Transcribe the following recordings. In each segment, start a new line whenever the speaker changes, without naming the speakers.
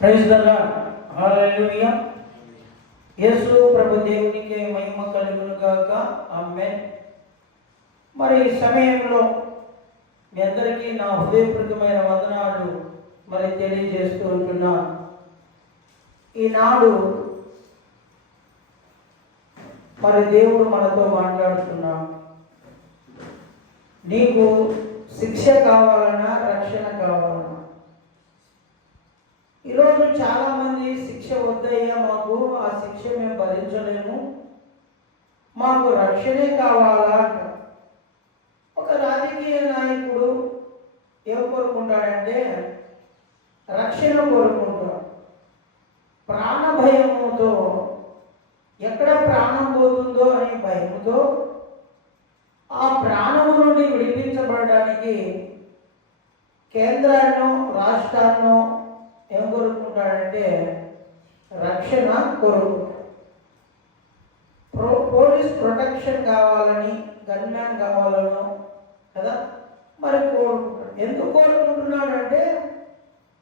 Praise దల్లా యేసు ప్రభు దేవునికి మహిమ కలుగును గాక అమ్మే మరి ఈ సమయంలో మీ అందరికీ నా హృదయపూర్వకమైన వందనాలు మరి తెలియజేస్తూ ఉంటున్నా. ఈనాడు మరి దేవుడు మనతో మాట్లాడుతున్నాడు నీకు శిక్ష కావాలన్నా రక్షణ కావాలన్నా ఈరోజు చాలా మంది శిక్ష వద్దయ్యా మాకు ఆ శిక్ష మేము భరించలేము. మాకు రక్షణే కావాలా ఒక రాజకీయ నాయకుడు ఏం కోరుకుంటాడంటే రక్షణ కోరుకుంటాడు ప్రాణ భయముతో ఎక్కడ ప్రాణం పోతుందో అనే భయముతో ఆ ప్రాణము నుండి విడిపించబడడానికి కేంద్రాన్నో రాష్ట్రాన్నో ఏం కోరుకుంటాడంటే రక్షణ కోరుకుంటాడు ప్రో పోలీస్ ప్రొటెక్షన్ కావాలని గన్మ్యాన్ కావాలనో కదా? మరి కోరుకుంటాడు ఎందుకు కోరుకుంటున్నాడంటే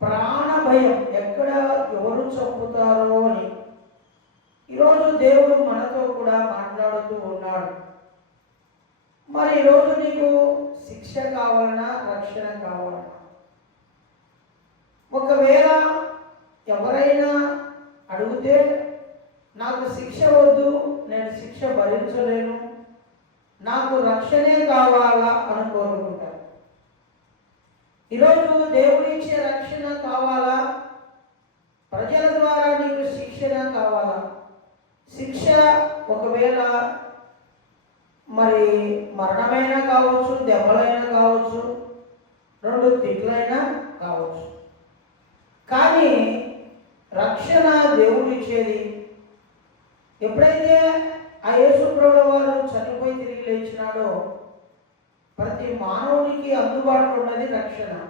ప్రాణ భయం ఎక్కడ ఎవరు చంపుతారో అని. ఈరోజు దేవుడు మనతో కూడా మాట్లాడుతూ ఉన్నాడు. మరి ఈరోజు నీకు శిక్ష కావాలన్నా రక్షణ కావాలన్నా ఒకవేళ ఎవరైనా అడిగితే నాకు శిక్ష వద్దు నేను శిక్ష భరించలేను నాకు రక్షణే కావాలా? అని కోరుకుంటారు. ఈరోజు దేవుడు ఇచ్చే రక్షణ కావాలా? ప్రజల ద్వారా నీకు శిక్షణ కావాలా? శిక్ష ఒకవేళ మరి మరణమైనా కావచ్చు దెబ్బలైనా కావచ్చు రెండు తిట్లైనా కావచ్చు. కానీ రక్షణ దేవుడు ఇచ్చేది ఎప్పుడైతే ఆ యేసుప్రభుల వారు చనిపోయి తిరిగి లేచినాడో ప్రతి మానవునికి అందుబాటులో ఉన్నది రక్షణ.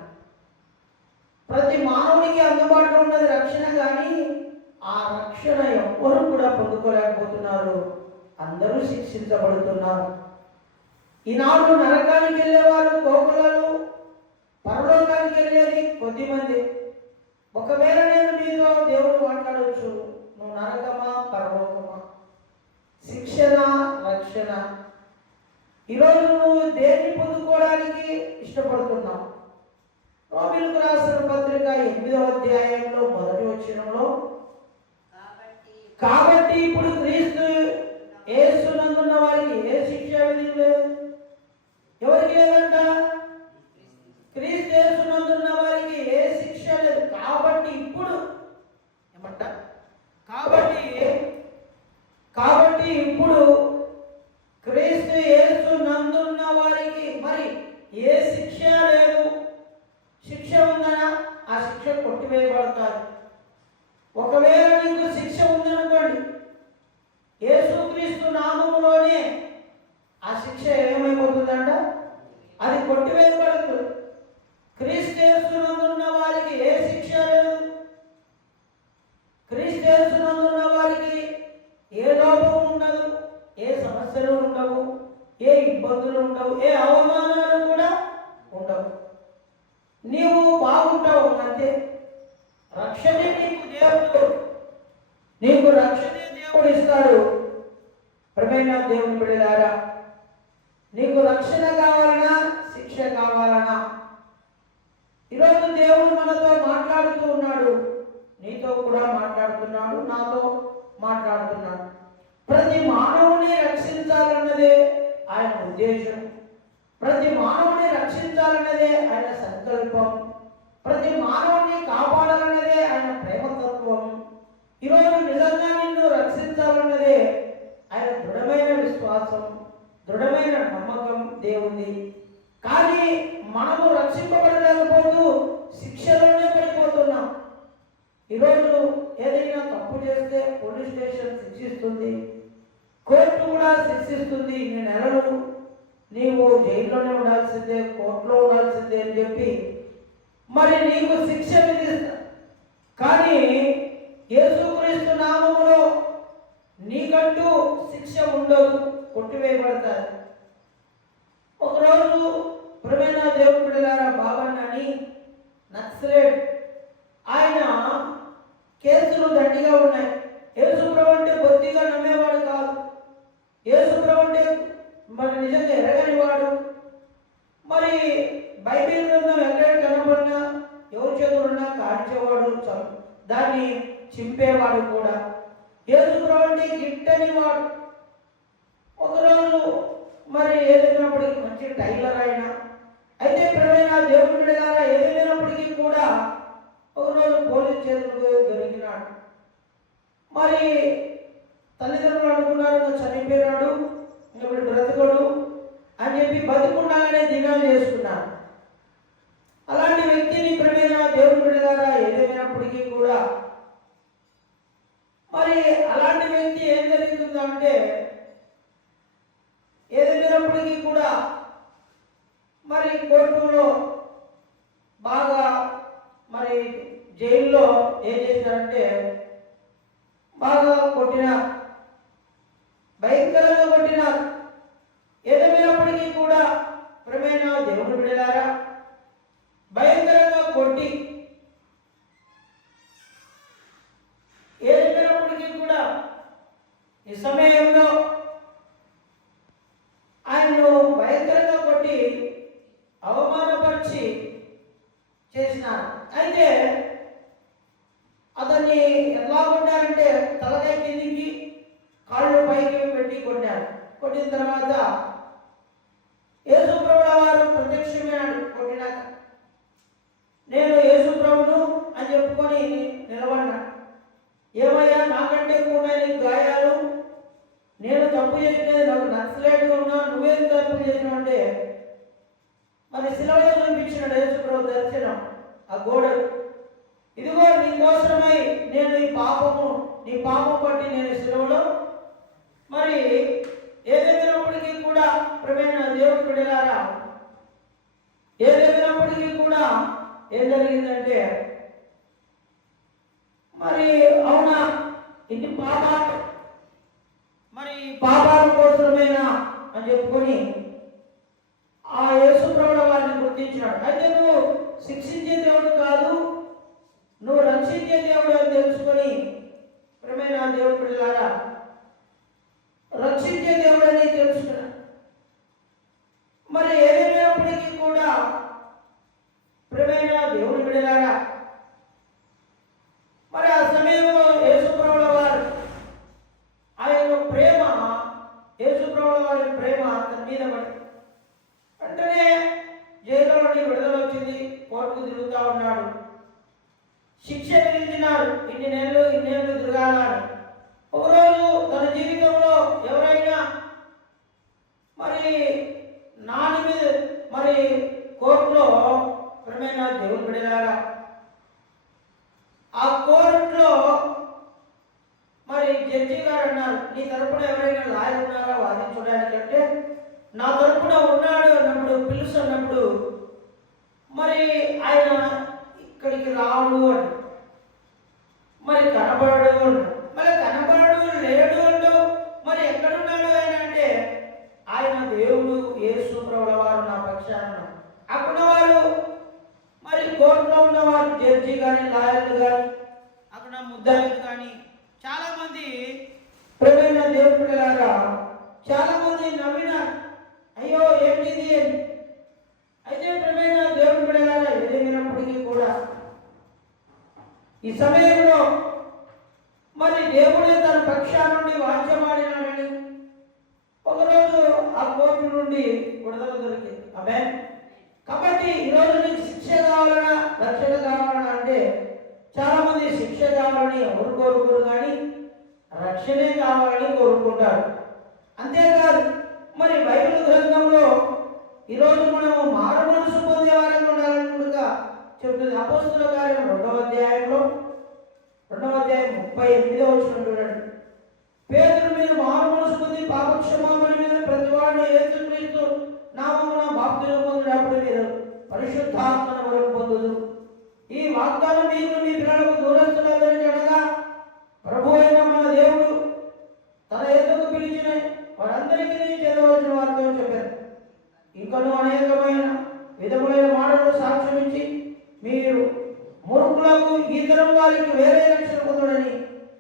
ప్రతి మానవునికి అందుబాటులో ఉన్నది రక్షణ కానీ ఆ రక్షణ ఎవ్వరూ కూడా పొందుకోలేకపోతున్నారు. అందరూ శిక్షించబడుతున్నారు. ఈనాడు నరకానికి వెళ్ళేవారు కోకులను పరలోకానికి వెళ్ళేది కొద్దిమంది. ఒకవేళ నేను నీతో దేవుడు మాట్లాడవచ్చు నువ్వు నరకమా పరలోకమా? శిక్షణ రక్షణ. ఈరోజు నువ్వు దేన్ని పొందుకోవడానికి ఇష్టపడుతున్నావు? రోమిలకు రాసిన పత్రిక ఎనిమిదవ అధ్యాయంలో మొదటి వచ్చినంలో కాబట్టి ఇప్పుడు క్రీస్తు ఏసునందున్న వారికి ఏ శిక్ష విధి లేదు ఎవరికి లేదంట క్రీస్తు యేసునందున్న వారికి ఏ శిక్ష లేదు కాబట్టి ఇప్పుడు ఏమంట కాబట్టి కాబట్టి ఇప్పుడు క్రీస్తు యేసు నందున్న వారికి మరి ఏ శిక్ష లేదు? శిక్ష ఉందనా? ఆ శిక్ష కొట్టివేయబడతారు. ఒకవేళ నీకు శిక్ష ఉందనుకోండి యేసుక్రీస్తు నామంలోనే ఆ శిక్ష ఏమైపోతుందంట? అది కొట్టివేయబడుతుంది క్రీస్తేస్తున్నందున్న ఇబ్బందులు ఉండవు ఏ అవమానాలు కూడా ఉండవు నీవు బాగుంటావు అంతే రక్షణే నీకు దేవుడు నీకు రక్షణే దేవుడు ఇస్తాడు ప్రమేణ దేవుని బిడ్డలారా నీకు రక్షణ కావాలనా శిక్ష కావాలనా ఈరోజు దేవుడు మనతో మాట్లాడుతూ ఉన్నాడు నీతో కూడా మాట్లాడుతున్నాడు నాతో మాట్లాడుతున్నాడు ప్రతి మానవుని రక్షించాలన్నదే ఆయన ఉద్దేశం ప్రతి మానవుని రక్షించాలన్నదే ఆయన సంకల్పం ప్రతి మానవుని కాపాడాలన్నదే ఆయన ప్రేమతత్వం ఈరోజు నిజంగా నిన్ను రక్షించాలన్నదే ఆయన దృఢమైన విశ్వాసం దృఢమైన నమ్మకం దేవుంది కానీ మనము రక్షింపబడలేకపోతూ శిక్షలోనే పడిపోతున్నాం. ఈరోజు ఏదైనా తప్పు చేస్తే పోలీస్ స్టేషన్ శిక్షిస్తుంది కోర్టు కూడా శిక్షిస్తుంది ఇన్ని నెలలు. నీవు జైల్లోనే ఉండాల్సిందే కోర్టులో ఉండాల్సిందే అని చెప్పి మరి నీకు శిక్ష విధిస్తా. కానీ యేసుక్రీస్తు నామములో నీకంటూ శిక్ష ఉండదు. కొట్టివేయబడతారు. ఒకరోజు ప్రమేణ దేవుడు బిడలారా అని నక్సలేట్ ఆయన కేసులు దండిగా ఉన్నాయి. యేసుప్రభు అంటే కొద్దిగా నమ్మేవాడు కాదు. యేసుప్రభు అంటే మరి నిజంగా ఎరగనివాడు. మరి బైబిల్ గ్రంథం ఎక్కడ కనబడినా ఎవరి చేతులున్నా కాల్చేవాడు దాన్ని చింపేవాడు కూడా. యేసుప్రభు అంటే గిట్టనివాడు. ఒకరోజు మరి ఏదైనప్పటికీ మంచి టైలర్ అయినా అయితే ప్రవీణ దేవుడి ద్వారా ఏదైనప్పటికీ కూడా ఒకరోజు పోలీస్ చేతులకు దొరికినాడు. మరి తల్లిదండ్రులు అనుకున్నారు చనిపోయినాడు ఇప్పుడు బ్రతకడు అని చెప్పి బతుకుండాలనే దినాలు చేసుకున్నారు. అలాంటి వ్యక్తిని ప్రవీణ దేవుడి బిడ్డలారా ఏదేమైనప్పటికీ కూడా మరి అలాంటి వ్యక్తి ఏం జరుగుతుందంటే ఏదేమైనప్పటికీ కూడా మరి కోర్టులో బాగా మరి జైల్లో ఏం చేశారంటే బాగా కొట్టిన భయంకరంగా కొట్టిన ఏదేమైనప్పటికీ కూడా ప్రమేణ దేవుడు బిడలారా భయంకరంగా కొట్టి ఏదేమైనప్పటికీ కూడా ఈ సమయంలో ఆయన్ను భయంకరంగా కొట్టి అవమానపరిచి చేసినారు అయితే అతన్ని ఎలా కొట్టారంటే తలకాయ కిందికి కాళ్ళు పైకి పెట్టి కొట్టారు కొట్టిన తర్వాత యేసుప్రభుల వారు ప్రత్యక్షమైనాడు కొట్టినాక నేను యేసుప్రభును అని చెప్పుకొని నిలబడినా ఏమయ్యా నాకంటే కూడా నీకు గాయాలు నేను తప్పు చేసినది నాకు నచ్చలేటుగా ఉన్నా నువ్వేం తప్పు చేసినావు అంటే మరి శిలవలో చూపించినాడు యేసుప్రభు దర్శనం ఆ గోడలు ఇదిగో నీ కోసమై నేను నీ పాపము నీ పాపం బట్టి నేను సెలవులో. మరి ఏదైనప్పటికీ కూడా ప్రమేణ దేవుడు బిడ్డలారా ఏదైనప్పటికీ కూడా ఏం జరిగిందంటే మరి అవునా ఇది పాప మరి పాపాల కోసమేనా అని చెప్పుకొని ఆ యేసుప్రభుల వారిని గుర్తించినాడు. అయితే నువ్వు శిక్షించే దేవుడు కాదు. నువ్వు రక్షించే దేవుడు అని తెలుసుకొని ప్రేమైన దేవుడు పిల్లారా రక్షించే దేవుడు అని తెలుసుకున్నా మరి ఏదైనప్పటికీ కూడా ప్రేమైన దేవుని బిడ్డలారా మరి ఆ సమయంలో యేసుప్రభుల వారు ఆ యొక్క ప్రేమ యేసుప్రభుల వారి ప్రేమ అతని మీద పడి వెంటనే జైల్లో నుండి విడుదల వచ్చింది. కోర్టుకు తిరుగుతూ ఉన్నాడు. శిక్ష విధించినారు ఇన్ని నెలలు ఇన్ని నెలలు తిరగాలని. ఒకరోజు తన జీవితంలో ఎవరైనా మరి నాని మీద మరి కోర్టులో ప్రేమైన దేవుడు బిడ్డలారా ఆ కోర్టులో మరి జడ్జి గారు అన్నారు నీ తరపున ఎవరైనా లాయర్ ఉన్నారా? వాదించడానికి అంటే నా తరపున ఉన్నాడు అన్నప్పుడు పిలుసు అన్నప్పుడు మరి ఆయన ఇక్కడికి రాడు అని మరి కనబడడు అన్నాడు. మరి కనబడడు లేడు అంటూ మరి ఎక్కడున్నాడు ఆయన అంటే ఆయన దేవుడు యేసు ప్రభుల వారు నా పక్షాన అక్కడ వారు మరి కోర్టులో ఉన్నవారు జడ్జి కానీ లాయర్లు కానీ అక్కడ ముద్దాయిలు కానీ చాలా మంది ప్రవీణ దేవుడులారా చాలా మంది నవ్వినారు అయ్యో ఏంటిది అని అయితే ప్రవీణ దేవుడు బిడలారా ఎదిగినప్పటికీ కూడా ఈ సమయంలో మరి దేవుడే తన పక్షా నుండి వాక్యమాడినాడని ఒకరోజు ఆ కోర్టు నుండి విడుదల దొరికింది. అబే కాబట్టి ఈరోజు నీకు శిక్ష కావాలన్నా రక్షణ కావాలన్నా అంటే చాలా మంది శిక్ష కావాలని ఎవరు కోరుకోరు కానీ రక్షణే కావాలని కోరుకుంటారు. అంతేకాదు మరి బైబిల్ గ్రంథంలో ఈరోజు మనము మారు మనసు పొందే ఉండాలనుకుంటుగా ఉండాలని కూడా చెప్తుంది. అపోస్తుల కార్యం రెండవ అధ్యాయంలో రెండవ అధ్యాయం ముప్పై ఎనిమిదో వచ్చిన చూడండి పేదలు మీరు మారు మనసు పొంది పాపక్షమాపణ మీద ప్రతి వాడిని యేసుక్రీస్తు నామమున బాప్తిజం పొందినప్పుడు మీరు పరిశుద్ధాత్మను వరకు పొందుదు ఈ వాగ్దానం మీకు మీ పిల్లలకు దూరస్తులందరికీ అనగా ప్రభు అయిన మన దేవుడు తన ఎదుగు పిలిచిన వారందరికీ చదవలసిన వారితో చెప్పారు. ఇంకనూ అనేకమైన విధములైన మాటలు సాక్ష్యమించి మీరు మూర్ఖులకు ఈ తరం వారికి వేరే రక్షణ పొందడని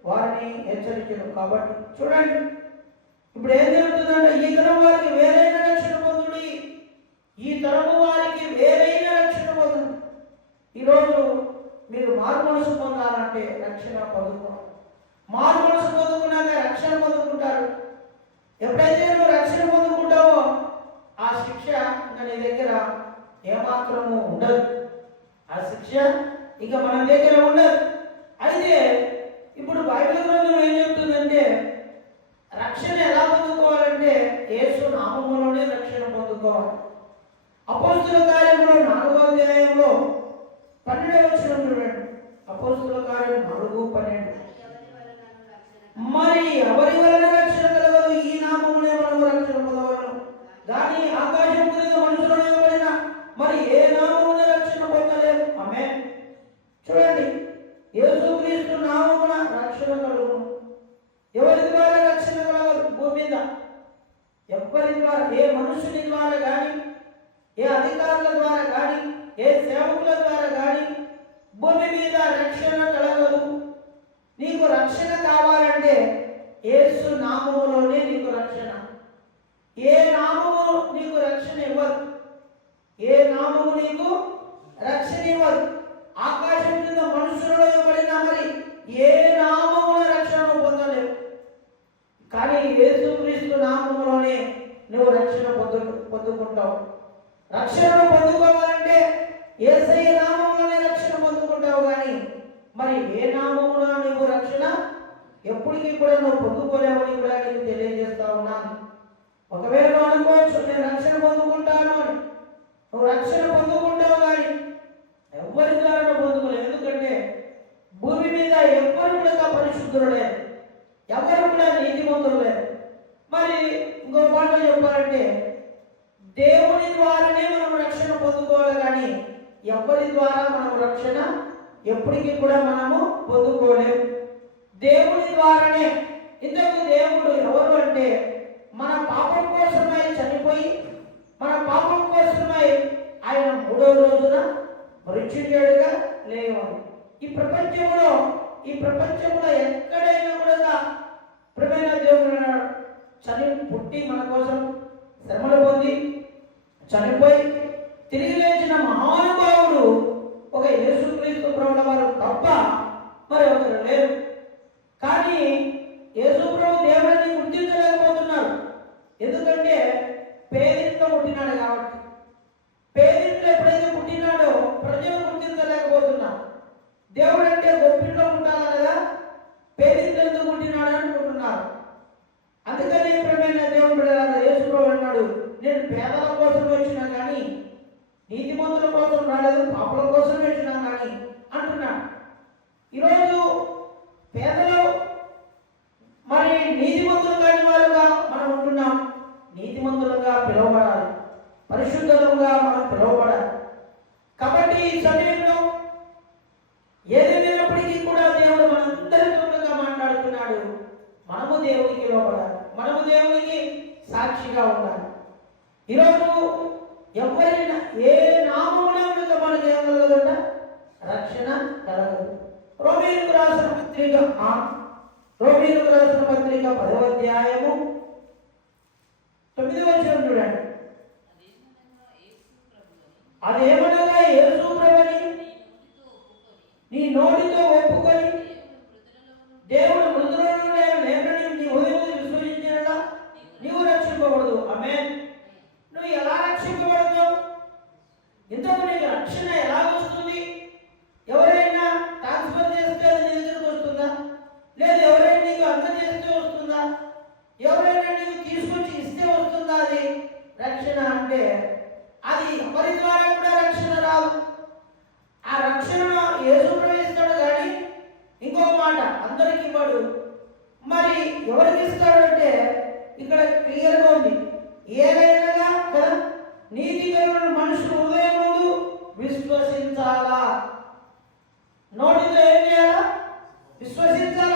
వారిని హెచ్చరించారు కాబట్టి చూడండి ఇప్పుడు ఏం జరుగుతుందంటే ఈ తరం వారికి వేరైన రక్షణ పొందుడి ఈ తరము వారికి వేరైన రక్షణ పొందండి. ఈరోజు మీరు మారుమనసు పొందాలంటే రక్షణ పొందుకోవాలి. మారుమనసు పొందుకున్నాక రక్షణ పొందుకుంటారు. ఎప్పుడైతే నువ్వు రక్షణ పొందుకుంటావో ఆ శిక్ష ఇంకా నీ దగ్గర ఏమాత్రము ఉండదు. ఆ శిక్ష ఇంకా మన దగ్గర ఉండదు. అయితే ఇప్పుడు బైబిల్ గ్రంథం ఏం చెప్తుందంటే రక్షణ ఎలా పొందుకోవాలంటే యేసు నామములోనే రక్షణ పొందుకోవాలి. అపోస్తుల కార్యంలో నాలుగో అధ్యాయంలో పన్నెండవ వచ్చిన చూడండి. అపోస్తుల కార్యం నాలుగు పన్నెండు. మరి ఎవరి వలన రక్షణ కలగదు? ఈ నామమునే మనము రక్షణ పొందవలను కానీ ఆకాశం క్రింద మనుషులను ఇవ్వబడిన మరి ఏ నామమున రక్షణ పొందలేము? ఆమె చూడండి. యేసుక్రీస్తు నామమున రక్షణ కలుగును. ఎవరి ద్వారా రక్షణ కలగదు? భూమి మీద. ఎవరి ద్వారా? ఏ మనుషుని ద్వారా కానీ ఏ అధికారుల ద్వారా కానీ ఏ సేవకుల ద్వారా కానీ భూమి మీద రక్షణ కలగదు. నీకు రక్షణ కావాలంటే యేసు నామములోనే నీకు రక్షణ. ఏ నామము నీకు రక్షణ ఇవ్వదు. ఏ నామము నీకు రక్షణ ఇవ్వదు. ఆకాశం కింద మనుషులలో ఇవ్వబడిన మరి ఏ నామమున రక్షణ పొందలేవు కానీ యేసుక్రీస్తు నామములోనే నువ్వు రక్షణ పొందు పొందుకుంటావు. రక్షణను పొందుకోవాలంటే ఏసై నామంలోనే రక్షణ పొందుకుంటావు కానీ మరి ఏ నామమున నువ్వు రక్షణ ఎప్పటికీ కూడా నువ్వు పొందుకోలేవని కూడా నేను తెలియజేస్తా ఉన్నాను. ఒకవేళ నువ్వు అనుకోవచ్చు నేను రక్షణ పొందుకుంటాను అని. నువ్వు రక్షణ పొందుకుంటావు కానీ ఎవరి ద్వారా నువ్వు ఎందుకంటే భూమి మీద ఎవరు కూడా పరిశుద్ధులు. లేరు ఎవరు కూడా నీతిమంతులు. లేరు మరి ఇంకో మాట చెప్పాలంటే దేవుని ద్వారానే మనం రక్షణ పొందుకోవాలి కానీ ఎవరి ద్వారా మనం రక్షణ ఎప్పటికీ కూడా మనము పొందుకోలేము దేవుని ద్వారానే ఇంతకు దేవుడు ఎవరు అంటే మన పాపం కోసమై చనిపోయి మన పాపం కోసమై ఆయన మూడో రోజున పరిచర్యుడుగా లేవాలి ఈ ప్రపంచంలో ఈ ప్రపంచంలో ఎక్కడైనా కూడా ప్రమేణ దేవుడు ఉన్నాడు. చని పుట్టి మన కోసం శ్రమలు పొంది చనిపోయి తిరిగి లేచిన మహానుభావుడు ఒక యేసుక్రీస్తు ప్రభుల వారు తప్ప మరి ఒకరు లేరు. కానీ యేసు ప్రభు దేవుడిని గుర్తించలేకపోతున్నారు. ఎందుకంటే పేదింట్లో పుట్టినాడు కాబట్టి. పేరింట్లో ఎప్పుడైతే పుట్టినాడో ప్రజలు గుర్తించలేకపోతున్నా. దేవుడు అంటే గొప్పింట్లో ఉంటారు కదా పేరింట్లో ఎందుకు పుట్టినాడు అనుకుంటున్నారు. అందుకని ప్రేమైన దేవుడు యేసుప్రభు అన్నాడు నేను పేదల కోసం వచ్చినా కానీ నీతిమంతుల కోసం రాలేదు పాపల కోసం వచ్చినా కానీ అంటున్నాడు ఈరోజు పేదలు మరి నీతి కాని వారుగా మనం ఉంటున్నాం నీతిమంతులుగా పిలువబడాలి పరిశుద్ధులుగా మనం పిలువబడాలి కాబట్టి ఈ సమయంలో ఏదేమైనప్పటికీ కూడా దేవుడు మనందరితో ఉండగా మాట్లాడుతున్నాడు. మనము దేవునికి లోపడాలి మనము దేవునికి సాక్షిగా ఉండాలి. ఈరోజు ఎవరైనా ఏ నామమున మనకు ఏం కలగదంట రక్షణ కలగదు. రోమీలకు రాసిన పత్రిక ఆ, రోమీలకు రాసిన పత్రిక పదవ అధ్యాయము తొమ్మిది వచ్చిన చూడండి. అదేమనగా యేసు ప్రభుని నీ నోటితో ఒప్పుకొని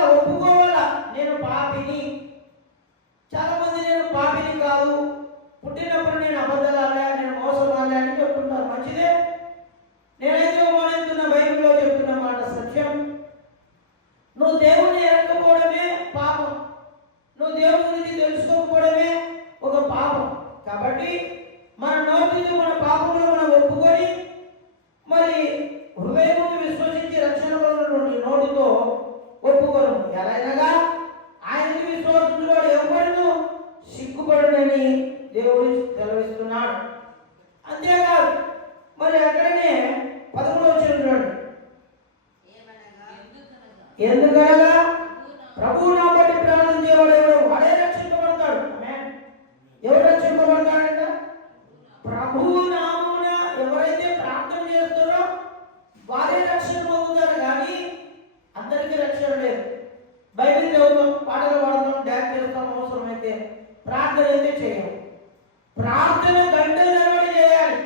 ఒప్పుకోవాలా? నేను పాపిని. చాలా మంది నేను పాపిని కాదు. పుట్టినప్పుడు నేను అబద్ధాలే నేను మోసం మోసమాలే అని చెప్తుంటారు. మంచిదే? నేనైతే మానేస్తున్న బైబిల్లో చెప్తున్న మాట సత్యం నువ్వు దేవుణ్ణి ఎరకపోవడమే పాపం నువ్వు దేవుని గురించి తెలుసుకోకపోవడం ఎలాగనగా ఆయన విశ్వాసంలో ఎవరు సిగ్గుపడనని దేవుడు సెలవిస్తున్నాడు అంతేకాదు మరి అక్కడనే పదమూడవ చూడండి ఎందుకనగా ప్రభు నా బట్టి ప్రాణం చేయవాడు ఎవడు వాడే రక్షింపబడతాడు. ఎవరు రక్షింపబడతాడంట? ప్రభువు నామున ఎవరైతే ప్రార్థన చేస్తారో వారే రక్షణ పొందుతారు కానీ అందరికీ రక్షణ లేదు. బైబిల్ చదువుతాం పాటలు పాడతాం డ్యాన్స్ చేస్తాం అవసరమైతే ప్రార్థన అయితే చేయం. ప్రార్థన గంట నిలబడి చేయాలి.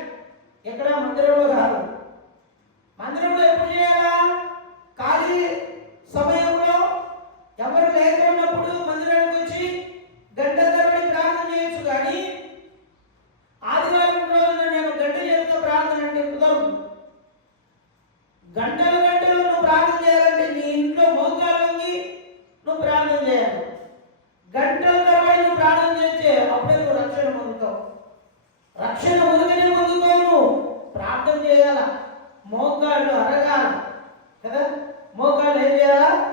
ఎక్కడ మందిరంలో కాదు. మందిరంలో ఎప్పుడు చేయాలా? ఖాళీ ఎవరు లేకున్నప్పుడు మందిరానికి వచ్చి గంట తరబడి ప్రార్థన చేయొచ్చు కానీ ఆదివారం రోజున నేను గంట చేస్తా ప్రార్థన అంటే కుదరదు. గంటలు గంటలు నువ్వు ప్రార్థన చేయాలంటే నీ ఇంట్లో మోకాళ్ళకి నువ్వు ప్రార్థన చేయాలి. గంటల తరబడి నువ్వు ప్రార్థన చేస్తే అప్పుడే నువ్వు రక్షణ పొందుతావు. రక్షణ పొందుకనే పొందుతావు నువ్వు. ప్రార్థన చేయాల? మోకాళ్ళు అరగాల. కదా? మోకాళ్ళు ఏం చేయాలా?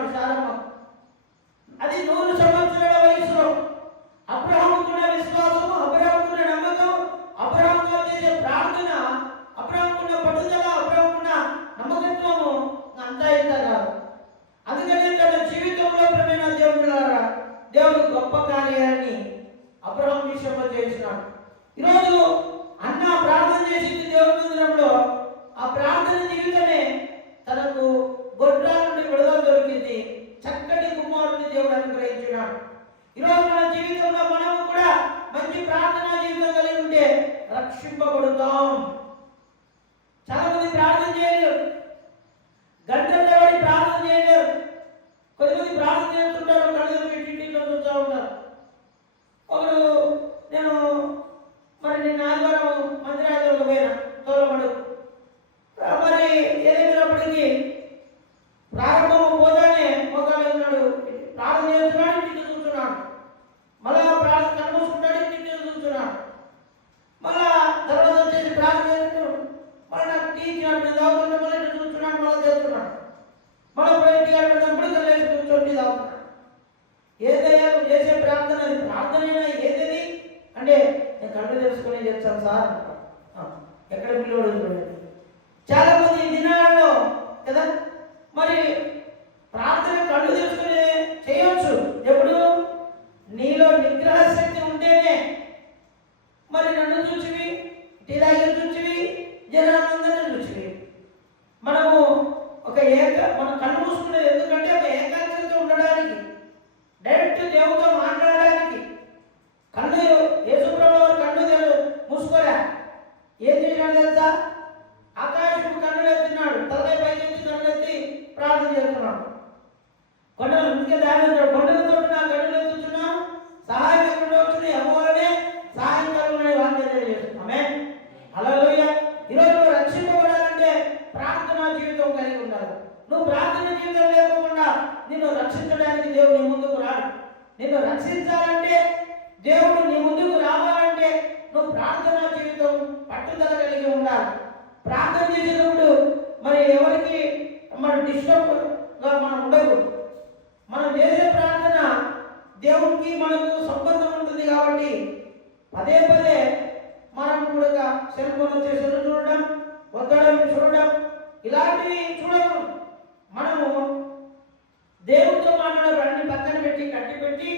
చేసినాడు సారమ్మ. అది నూరు సంవత్సరాల వయసులో అబ్రహంకున్న విశ్వాసము అబ్రహంకున్న నమ్మకం అబ్రహంగా చేసే ప్రార్థన అబ్రహంకున్న పట్టుదల అబ్రహంకున్న నమ్మకత్వము అంతా ఇంత అందుకనే తన జీవితంలో ప్రమేణ దేవుడులారా దేవుడు గొప్ప కార్యాన్ని అబ్రహం విషయంలో చేసినాడు ఈరోజు అన్న ప్రార్థన చేసింది దేవుడి మందిరంలో ఆ ప్రార్థన జీవితమే తనకు గొడ్రాల నుండి విడుదల దొరికింది. చక్కటి కుమారుని దేవుడు అనుగ్రహించినాడు. ఈరోజు మన జీవితంలో మనము కూడా మంచి ప్రార్థనా జీవితం కలిగి ఉంటే రక్షింపబడుతాం. చాలా మంది ప్రార్థన చేయలేరు. గంటల తరబడి ప్రార్థన చేయలేరు. కొద్దిమంది ప్రార్థన చేస్తుంటారు కళ్ళు పెట్టి ఇంట్లో చూస్తూ ఉంటారు. ఒకడు నేను మరి నిన్న సెల్ ఫోన్ వచ్చేసి చూడడం వద్దడం చూడడం ఇలాంటివి చూడకూడదు మనము దేవుడితో మాట్లాడే అన్ని పక్కన పెట్టి కట్టి పెట్టి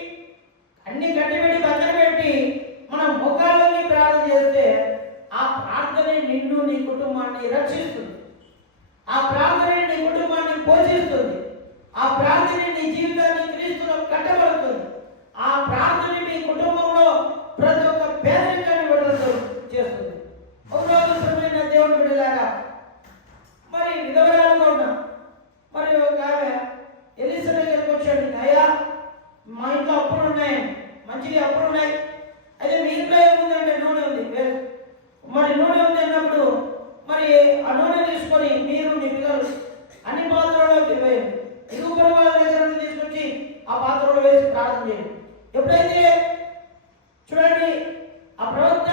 అన్ని కట్టి పెట్టి పక్కన పెట్టి మనం ముఖాల్లోని ప్రార్థన చేస్తే ఆ ప్రార్థనే నిన్ను నీ కుటుంబాన్ని రక్షిస్తుంది. ఆ ప్రార్థనే నీ కుటుంబాన్ని పోషిస్తుంది. ఆ ప్రార్థనే నీ జీవితాన్ని క్రీస్తులో కట్టబడుతుంది. ఆ ప్రార్థన మీ కుటుంబంలో ప్రతి ఒక్క పేదరికాన్ని విడుదల చేస్తుంది ఒక రోజు సమయమైన దేవుని బిడ్డలారా మరి విధవరాలుగా ఉన్నాం మరి ఒక ఆమె ఎలిసా వచ్చాడు అయ్యా మా ఇంట్లో అప్పులు ఉన్నాయి మంచిది అప్పులు ఉన్నాయి అయితే మీ ఇంట్లో ఏముందంటే నూనె ఉంది. మరి నూనె ఉంది అన్నప్పుడు మరి ఆ నూనె తీసుకొని మీరు మీ పిల్లలు అన్ని పాత్రలో వేయండి. ఇరుగు వాళ్ళ దగ్గర నుండి తీసుకొచ్చి ఆ పాత్రలో వేసి ప్రార్థన చేయండి. ఎప్పుడైతే చూడండి ఆ ప్రవక్త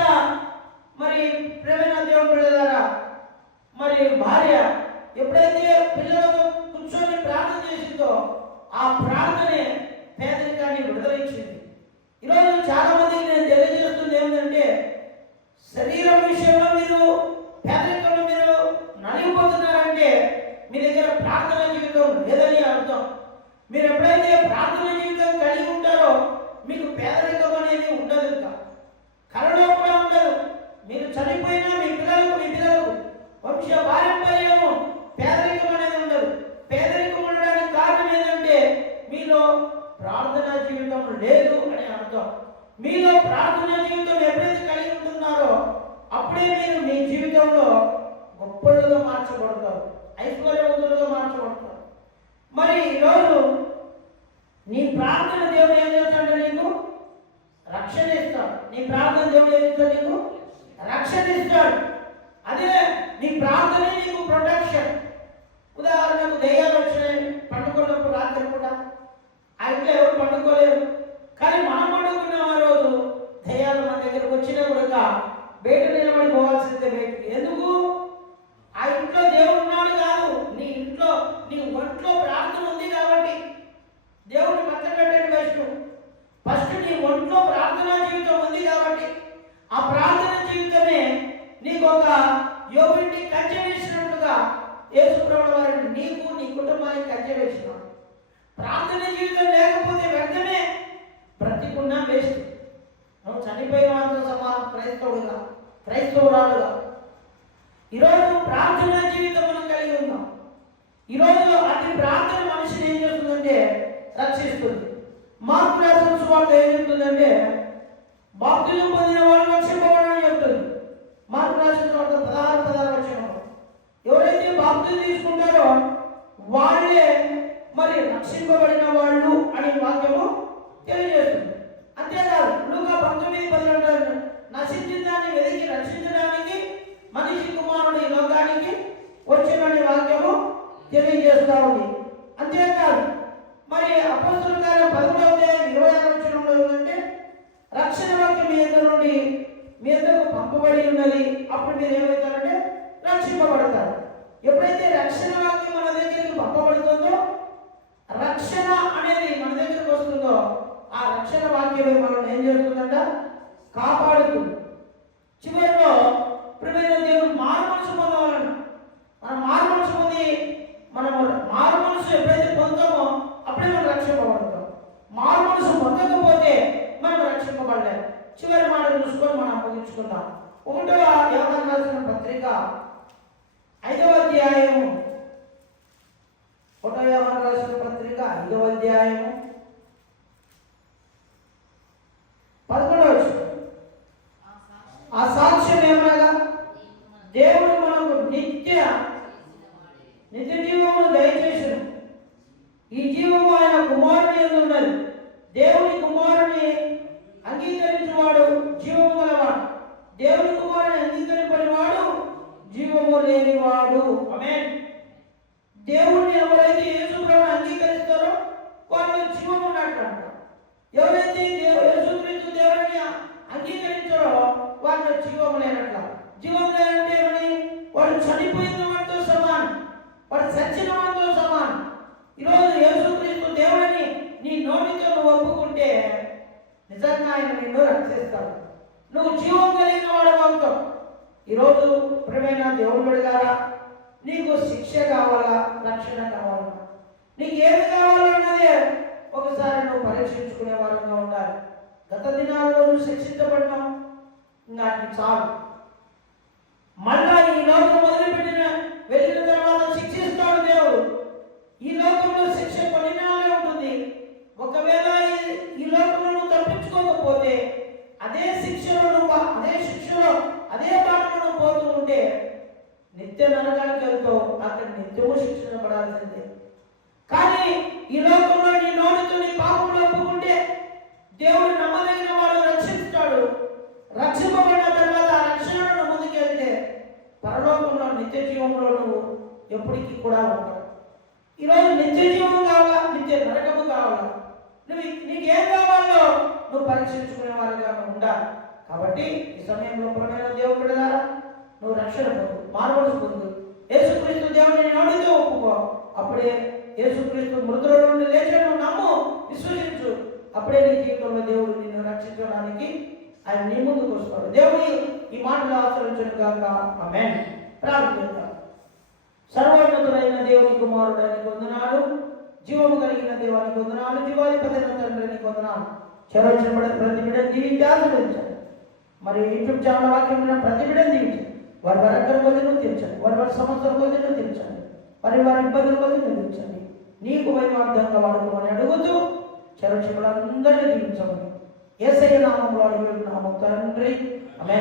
మరి ప్రేమైన దేవుడు బిడ్డలారా మరి భార్య ఎప్పుడైతే పిల్లలతో కూర్చొని ప్రార్థన చేసిందో ఆ ప్రార్థనే పేదరికాన్ని విడుదలించింది ఈరోజు చాలా మందికి నేను తెలియజేస్తుంది ఏమిటంటే శరీరం విషయంలో మీరు పేదరికంలో మీరు నలిగిపోతున్నారంటే మీ దగ్గర ప్రార్థన జీవితం లేదని అర్థం మీరు ఎప్పుడైతే ప్రార్థన జీవితం కలిగి ఉంటారో మీకు పేదరికం అనేది ఉండదు ఇంకా కరోనా కూడా ఉండదు మీరు చనిపోయినా మీ పిల్లలకు మీ పిల్లలకు వంశ పారంపర్యము పేదరికం అనేది ఉండదు పేదరికం ఉండడానికి కారణం ఏంటంటే మీలో ప్రార్థనా జీవితం లేదు అని అర్థం మీలో ప్రార్థనా జీవితం ఎప్పుడైతే కలిగి ఉంటున్నారో అప్పుడే మీరు మీ జీవితంలో గొప్పలుగా మార్చబడతారు. ఐశ్వర్యవంతులుగా మార్చబడతారు. మరి ఈరోజు నీ ప్రార్థన దేవుడు ఏం చేస్తాడు నీకు? రక్షణ ఇస్తాడు. నీ ప్రార్థన దేవుడు ఏం ఇస్తాడు నీకు? రక్షణ ఇస్తాడు. అదే నీ ప్రార్థనే నీకు ప్రొటెక్షన్ ఉదాహరణకు దయ్యాలు వచ్చినాయి పండుకున్నప్పుడు రాత్రి పూట. అయితే ఎవరు పండుకోలేరు. కానీ మనం పండుకున్న ఆ రోజు. దయ్యాలు మన దగ్గరకు వచ్చినా కూడా బయట నిలబడి పోవాల్సిందే బయటికి. ఎందుకు? ఆ ఇంట్లో దేవుడు ఉన్నాడు కాదు. నీ ఇంట్లో నీ ఒంట్లో ప్రార్థన ఉంది కాబట్టి దేవుడిని పక్కన పెట్టండి ఫస్ట్. ఫస్ట్ నీ ఒంట్లో ప్రార్థనా జీవితం ఉంది కాబట్టి ఆ ప్రార్థన జీవితమే నీకు ఒక యోగుడిని కంచె వేసినట్టుగా యేసుప్రభుల వారిని నీకు నీ కుటుంబానికి కంచె వేసినాడు ప్రార్థన జీవితం లేకపోతే వ్యర్థమే. బ్రతికున్నా వేస్ట్. నువ్వు చనిపోయిన వాళ్ళతో సమానం. క్రైస్తవుడుగా క్రైస్తవురాలుగా. ఈరోజు ప్రార్థన జీవితం మనం కలిగి ఉన్నాం. ఈరోజు అతి ప్రార్థన మనిషిని ఏం చేస్తుందంటే రక్షిస్తుంది. మార్పు రాసిన సువార్త ఏం చెప్తుందంటే భక్తులు పొందిన వాళ్ళు రక్షింపబడని చెప్తుంది. మార్పు రాసిన సువార్త పదహారు పదహారు వచ్చిన ఎవరైతే భక్తులు తీసుకుంటారో వాళ్ళే మరి రక్షింపబడిన వాళ్ళు అనే వాక్యము తెలియజేస్తుంది. అంతేకాదు లూకా పంతొమ్మిది పది అంటారు. నశించిన దాన్ని వెతికి రక్షించడానికి మనిషి కుమారుడు ఈ లోకానికి వచ్చినని వాక్యము తెలియజేస్తా ఉంది. అంతేకాదు మరి అపస్తుల కార్యం పదమూడవ అధ్యాయం ఇరవై ఆరు వచనంలో ఏంటంటే రక్షణ వాక్యం మీ ఇద్దరు నుండి మీ ఇద్దరు పంపబడి ఉన్నది. అప్పుడు మీరు ఏమవుతారంటే రక్షింపబడతారు. ఎప్పుడైతే రక్షణ వాక్యం మన దగ్గరికి పంపబడుతుందో రక్షణ అనేది మన దగ్గరికి వస్తుందో ఆ రక్షణ వాక్యమే మనం ఏం చేస్తుందంట? కాపాడుతుంది. చివరిలో ప్రియమైన దేవుడు మారు మనసు పొందవాలని మనం మారు మనసు పొంది మనం మారు మనసు ఎప్పుడైతే పొందుతామో అప్పుడే మనం రక్షింపబడతాం. మారు మనసు పొందకపోతే మనం రక్షింపబడలేం. చివరి మాట చూసుకొని మనం ముగించుకుందాం. ఒకటవ యోగం రాసిన పత్రిక ఐదవ అధ్యాయము. ఒకటో యోగం రాసిన పత్రిక ఐదవ అధ్యాయము. పదకొండవ ఆ సాక్ష్యం ఏమో దేవుడు మనకు నిత్య నిత్య జీవమును దయచేసిన ఈ జీవము ఆయన కుమారుని దేవుని కుమారుని అంగీకరించేవాడు జీవము గలవాడు. దేవుని కుమారుని అంగీకరింపనివాడు జీవము లేనివాడు. అమే దేవుడిని ఎవరైతే యేసుప్రభుని అంగీకరిస్తారో వాళ్ళు జీవము ఉన్నట్టు అంటారు ఎవరైతే దేవు యేసుక్రీస్తు దేవుడిని అంగీకరించారో వాళ్ళు జీవము లేనట్లు జీవం లేదంటే ఏమని? వాడు చనిపోయిన వాడితో సమానం. వాడు చచ్చిన వాడితో సమానం. ఈరోజు యేసుక్రీస్తు దేవుడిని నీ నోటితో నువ్వు ఒప్పుకుంటే నిజంగా ఆయన నిన్ను రక్షిస్తాడు. నువ్వు జీవం కలిగిన వాడు అవుతావు. ఈరోజు ప్రియమైన దేవుడు గారా నీకు శిక్ష కావాలా? రక్షణ కావాలా? నీకు ఏమి కావాలన్నదే ఒకసారి నువ్వు పరీక్షించుకునే వారంగా ఉండాలి. గత దినాల్లో నువ్వు శిక్షించబడినావు. నాకు చాలు. మళ్ళా ఈ లోకం మొదలుపెట్టిన వెళ్ళిన తర్వాత శిక్షిస్తాడు దేవుడు. ఈ లోకంలో శిక్ష కొనినాలే ఉంటుంది. ఒకవేళ ఈ- లోకంలో నువ్వు తప్పించుకోకపోతే అదే శిక్షలో నువ్వు అదే శిక్షలో అదే బాటలో పోతూ ఉంటే నిత్య నరకానికి వెళ్తావు అక్కడ నిత్యము శిక్షించబడాల్సిందే కానీ ఈ లోకంలో నీ నోటితో నీ పాపంలో ఒప్పుకుంటే దేవుడు నమ్మదగిన వాడు రక్షిస్తాడు. రక్షింపబడి తర్వాత ఆ రక్షణను ముందుకెళ్తే పరలోకంలో నిత్య జీవంలో నువ్వు ఎప్పటికీ కూడా ఉంటావు ఈరోజు నిత్య జీవం కావాలా? నిత్య నరకము కావాలా? నువ్వు నీకేం కావాలో నువ్వు పరీక్షించుకునే వారిగా ఉండాలి. కాబట్టి ఈ సమయంలో పురమైన దేవుడు పెడదారా నువ్వు రక్షణ పొందు మార్పులు పొందు. యేసుక్రీస్తు దేవుడిని నోటితో ఒప్పుకో. అప్పుడే యేసుక్రీస్తు మృతుల నుండి లేచను నమ్ము విశ్వసించు. అప్పుడే నీ జీవితంలో దేవుడు నిన్ను రక్షించడానికి ఆయన నీ ముందుకు వస్తాడు. దేవుడి ఈ మాటలు ఆచరించను కాక ఆమెన్. ప్రారంభిద్దాం సర్వోన్నతుడైన దేవుని కుమారుడైన కొందనాలు జీవము కలిగిన దేవాన్ని కొందనాలు జీవాధిపతైన తండ్రిని కొందనాలు చెరవచ్చిన ప్రతి బిడ్డను జీవించాలని తీర్చండి మరి యూట్యూబ్ ఛానల్ వాక్యం విన్న ప్రతి బిడ్డను దీవించండి వారి వారి అక్కడ కొద్దిను తీర్చండి వారి వారి సమస్యల కొద్దిను తీర్చండి వారి వారి ఇబ్బందుల కొద్దిను తీర్చండి నీకు వైమార్థంగా వాడుకోమని అడుగుతూ చెరవచ్చబడందరినీ దీవించమని. ఏసయ్య నామంలో అడిగిన నామం తండ్రి. ఆమె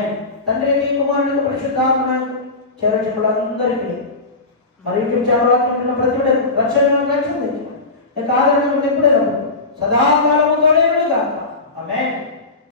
తండ్రికి కుమారుడికి పరిశుద్ధాత్మ చెరవచ్చబడందరికీ మరి యూట్యూబ్ ఛానల్ వాక్యం ప్రతి బిడ్డకు రక్షణ రక్షణ తెచ్చుకోండి నీకు ఆదరణ ఎప్పుడే సదాకాలము తోడేవుడుగా ఆమె